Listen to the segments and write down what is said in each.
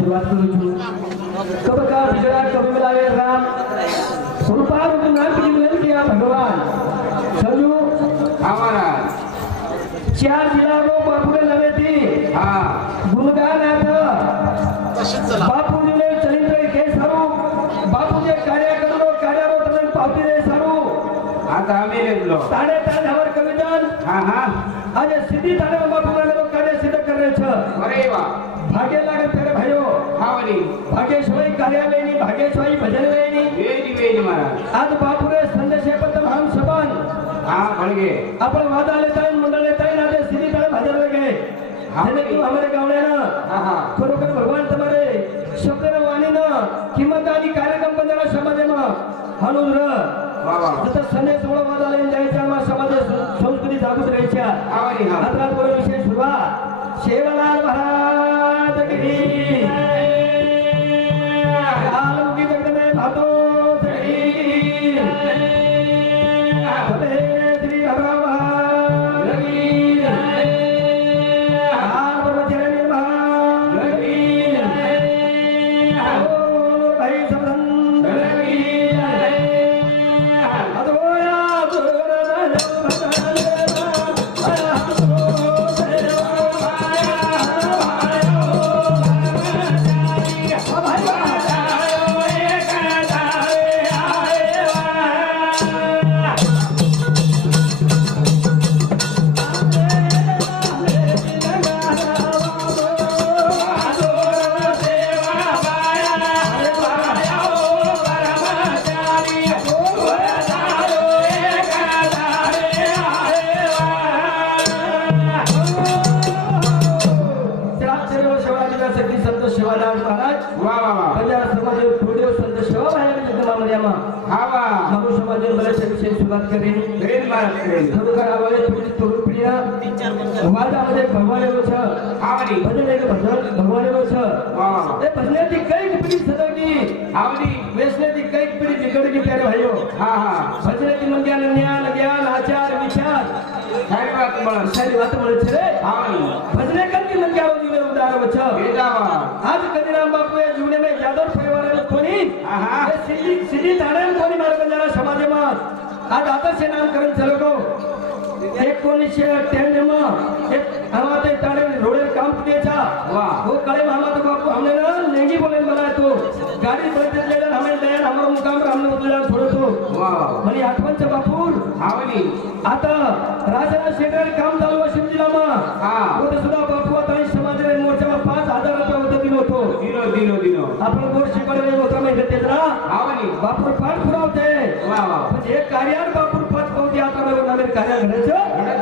सुरुवात करू છું કબકા બીજડા કવિ મિલાવે રામ સુરપાર નામ की विनती आ भगवान समझू हमारा चार जिला रो बापूने नवे थी हाँ गुणगान आता बापू ने चरित्र के सारू बापू जे कार्य करलो कार्यारो तने पावती रे सारू आता आम्ही लेलो ताणे ताण हवर कवितान हाँ हाँ आज सिद्धी ताणे बापू ने कार्य सिद्ध कर रहे छ अरे वाह भाग्य लागे तेरे भाइयों हावरी भाग्यशाही कार्यालयनी भाग्यशाही भजनलयनी वेज महाराज आज बापूरे संदेश पतम हम सबान हाँ बढ़ गए आपण वादा लेता मंडळ लेता आज सिद्धी ताणे भजन गए જેને તું અમારે ગાવણેના ખરોખર ભગવાન તમારે શબ્દના વાણીના કિંમત આદિ કાર્યક્રમ બંધારા સમાજમાં હાલું ર आता संदेश ओळख वादा लઈને જાય છે આમાં સમાજ સંસ્કૃતિ જાગૃત રહી છે આવરી હા આતરાત બોલે વિશેષ સુરવા સેવાલાલ મહારાજ की आलमगी जगदमे भातो की भले श्री हरा महाराज की ब्रह्मचारी महाराज की भाई सबंद की अदोया सुरुवात करेन वेद महाराज करेन थोडं करावे थोडी तरुणपिढीला वादामध्ये भगवान एवढं छ आवरी भजन एक भजन भगवान एवढं छ वाह ए भजनाची कई पिढी सदगी आवरी वेसण्याची कई पिढी बिघडगी प्यारे भाईयो हाँ हाँ भजनाची म्हणजे ज्ञान ज्ञान आचार विचार सारी बात મળે છે રે आवरी भजने करके म्हणजे आव जीवन उदार वछ वेदावा आज कदीराम बापूએ जीवने में यादव परिवाराने कोणी हाँ એ सिद्धी ताणे कोणी मार्ग जरा समाजમાં आज आता से नामकरण चलो गो 1998 में एक हमारे ताणे रोडे काम किए था वाह वो कले मामा तो बापू हमने ना लेंगी बोले बनाया तो गाड़ी बैठे ले हमें ले हमारा मुकाम पर हमने उतरा छोड़ो तो वाह मनी आठवणचं बापूर आवरी आता राजा शेटर काम चालू आहे शिवजिल्हामा हाँ होते सुद्धा बापू आता समाजाने मोर्चाला 5000 रुपये होते दिलो तो दिनो आपण गोड शिकवले होता माहिती तेजरा आवरी बापूर पाठ पुरावते वाह वाह म्हणजे कार्यार बापूर पाठ पावती आता नवीन कार्य घडायचं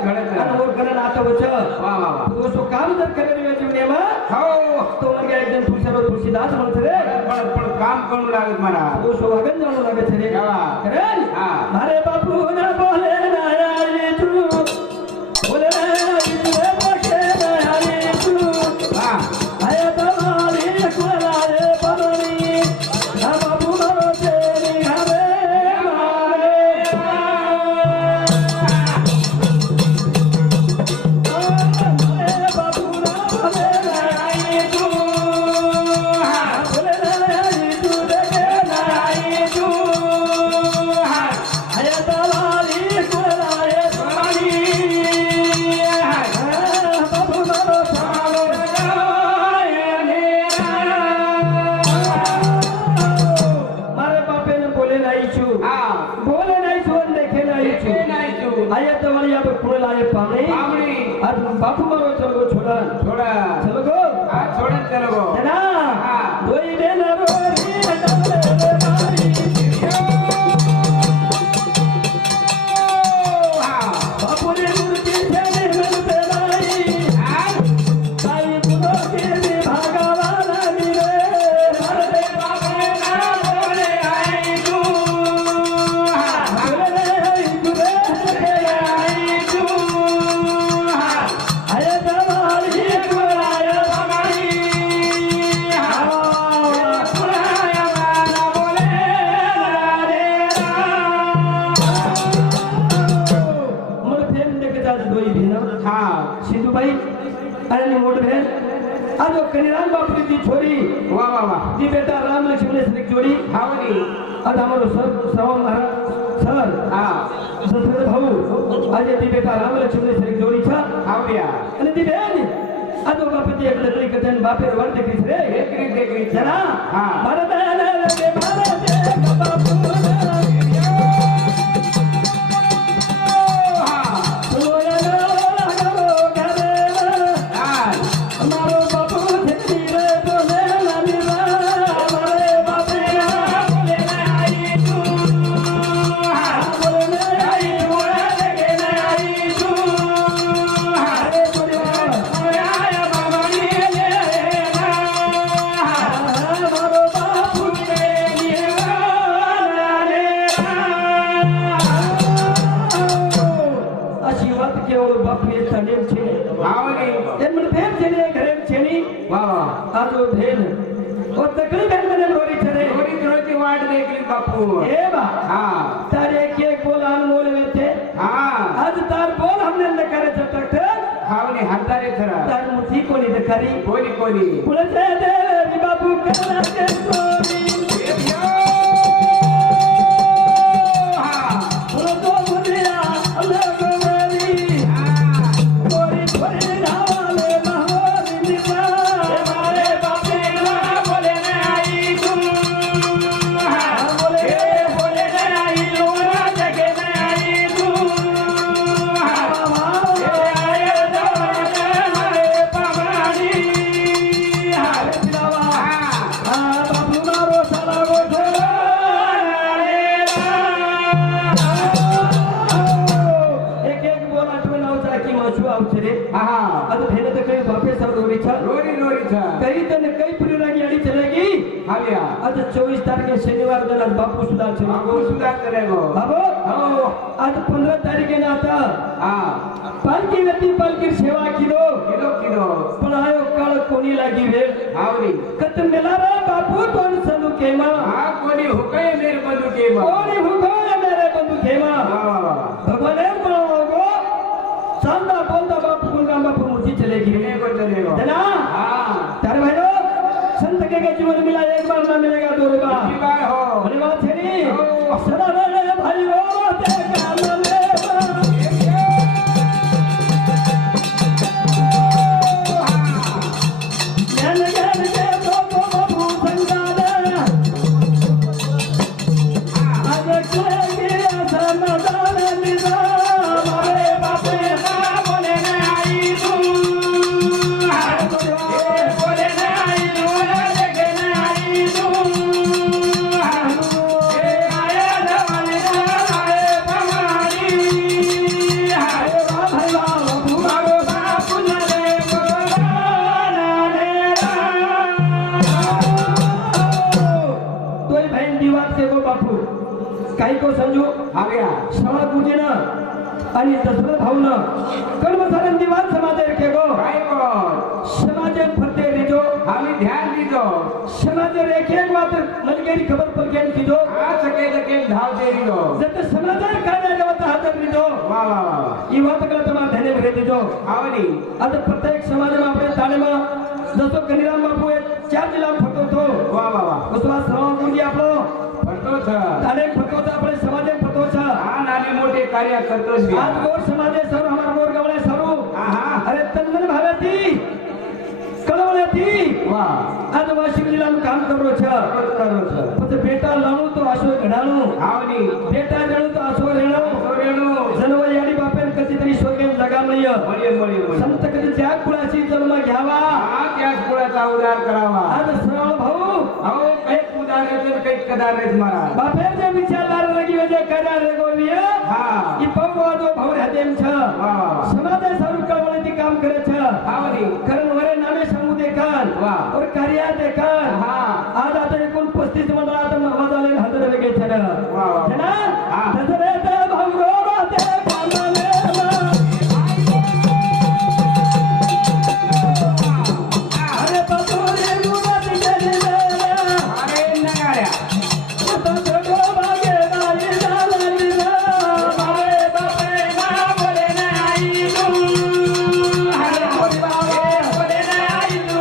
घडत आणि वर गणन आता वच वाह वाह तो सो काम जर करेल जीवनेमा हो तो म्हणजे एकदम तुळशीदास म्हणतो रे पण काम करू लागत मला तो सो वागन जाणू लागत रे करेल मारे बापू ना बोले ना आली तू बोले ना आली तू बोले ना आली तू हाँ आया तवाली कोला रे बरोनी ना बापू रो तेरी घरे मारे बापू ना बोले ना आली तू बोले ना आली तू देखे ना आली तू आया तवाली कोला रे बरोनी बापू ना रो सालो मारे बापे ने बोले नहीं छू हाँ बोले नहीं छू और देखे नहीं छू नहीं तू आया तुम्हारे यहाँ पे पूरे लाए पानी आवरी और बापू मारो चलो छोड़ा थोड़ा चलो गो हाँ छोड़े चलो गो है ना हाँ दोई दिन रोरी डबले मारी हाँ बापू ने मूर्ति से मिलते नहीं हाँ आई बुनो की भी भगवान मिले बोले बाबे ना बोले आई तू बोले आई तुरे आई तू आया तवाली कोला आज कनिराम बापू की छोरी वाह वाह वाह जी बेटा राम लक्ष्मण श्री जोड़ी हावनी आज हमारो सर श्रवण महाराज सर हा दशरथ भाऊ आज ती बेटा राम लक्ष्मण श्री जोड़ी छा हावया અને તી બેન આ તો બાપતી એક લકડી કથન બાપે વર દેખી છે देखरी જરા હા મારા બેન રે મારા દે બાપુ आजो भेन ओ तकली भेन मने रोरी छरे रोरी रोटी वाट देखली बापू ए बा हां तारे के बोल अनमोल वेते हां आज तार बोल हमने न करे चटक हावनी हंतारे खरा तार मुठी कोणी न करी कोणी पुलसे दे रे बाबू करना के सोरी आज 24 तारीख शनिवार दिन बापू सुधार छे बापू सुधार करेगो बाबू हो आज 15 तारीख ने आता हां पालकी व्यक्ती पालकी सेवा किलो पण आयो काळ कोणी लागी वेळ हावनी कत मेला रे बापू तोन संदू केमा हां कोणी हुकय मेरे बंधु केमा कोणी हुकय मेरे बंधु केमा भगवान बोलो चांदा बोलता बापू गुंगा बापू मुठी चलेगी चलेगो जना हां तारे भाईओ संत के जीवन मिला एक बार ना मिलेगा दो बार हो अरे बात है नी सदा रे भाई ओ ते काम ले नन गन के तो बाबू संगाना आज के समाधान निदा मारे बापे ना बोले ना आई तू बोले ना आई काही को संजू हावया सवा पूजेना आणि दशरथ भाऊना कर्मचाऱ्यां दिवान समाज रखे गो काय को समाज फरते रिजो हामी ध्यान दीजो समाज एक एक बात मलगेरी खबर पर केन कीजो आ सके धाव दे रिजो जत समाज काय गावत हातर रिजो वाह वाह वाह ई वात कला तमा धने भरे दीजो हावनी आज प्रत्येक समाज में આપણે તાળીમાં जसो कनिराम बापू 4 जिल्ला फटो तो वाह वाह वाह उसवा श्रवण गुंजी आपलो फटो छ ताने फटो तो આપણે समाजे फटो छ आ नानी मोठे कार्य करतोस बी आज गोर समाजे सर हमार गोर गवळे सरू हां अरे तन्मन भावेती कळवळेती वाह आज वाशिम जिल्लाનું કામ કરો છો પછી બેટા લાણું તો આશો ઘડાણું हावनी બેટા જાણું તો આશો રેણું जनवयाडी बापेन कधीतरी शोकेन लगा नाही मळी संत कधी त्या कुळाची जन्म घ्यावा हा त्याच कुळाचा उद्धार करावा आज श्रवण भाऊ अहो काही उद्धार तर काही कदार नाही तुम्हाला बापेर जे विचारणार लगी म्हणजे करा रे गोविय हा ई पववा जो भाऊ हदेम छ वाह समाजे सारू कळवळती काम करे छ हावनी कारण वरे नामे सांगू देखान वाह और कार्या देखान हा आज आता 39 मंडळात आवाज आले हजर वेगे छ वाह है ना हा दसरे ते भाऊ रो ते कामले अरे पतोरे गुमत गेले अरे नगाड्या तो तो भागे नाही झाली मारे बापे ना बोले नाही तू अरे बोले ना आई तू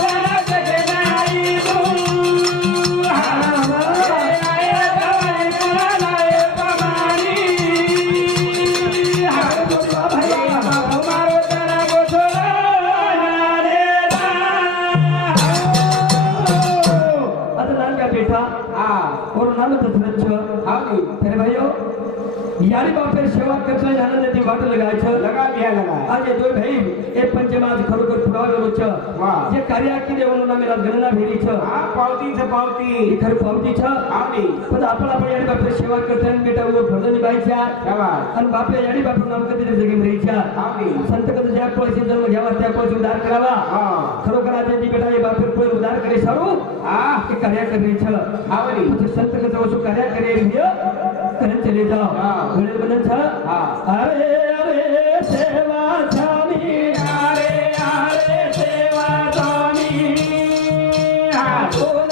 नाम दशरथ छ हाँ जी तेरे भाइयों यारी बापेर सेवा करता आनंदाची वाट लगायचं लगा दिया लगा आज ये दोन भाई एक पंचमाज खरोखर पुरावा गेलो छ वाह जे कार्य की देवनो मेरा गणना भेरी छ हाँ पावती से पावती ही खरं पावती छ हाँ जी पण आपण यारी बापेर सेवा करता बेटा वर फर्ज निभायच्या शाबाश आणि बापे यारी बापू नाम कधी जगी मरीच्या हाँ जी संत कधी ज्या कोळशी जन्म घ्यावा त्या कोळशी उद्धार करावा हाँ खरोखर आज ती बेटा ये बापेर कोळ उद्धार करे सारू हाँ के कार्य करणे छ हाँ जी म्हणजे संत कधी वसु कार्य करे रिय करन चले जाओ हाँ। घोड़े बंधन छ हाँ अरे अरे सेवा स्वामी अरे अरे सेवा स्वामी हाँ ओ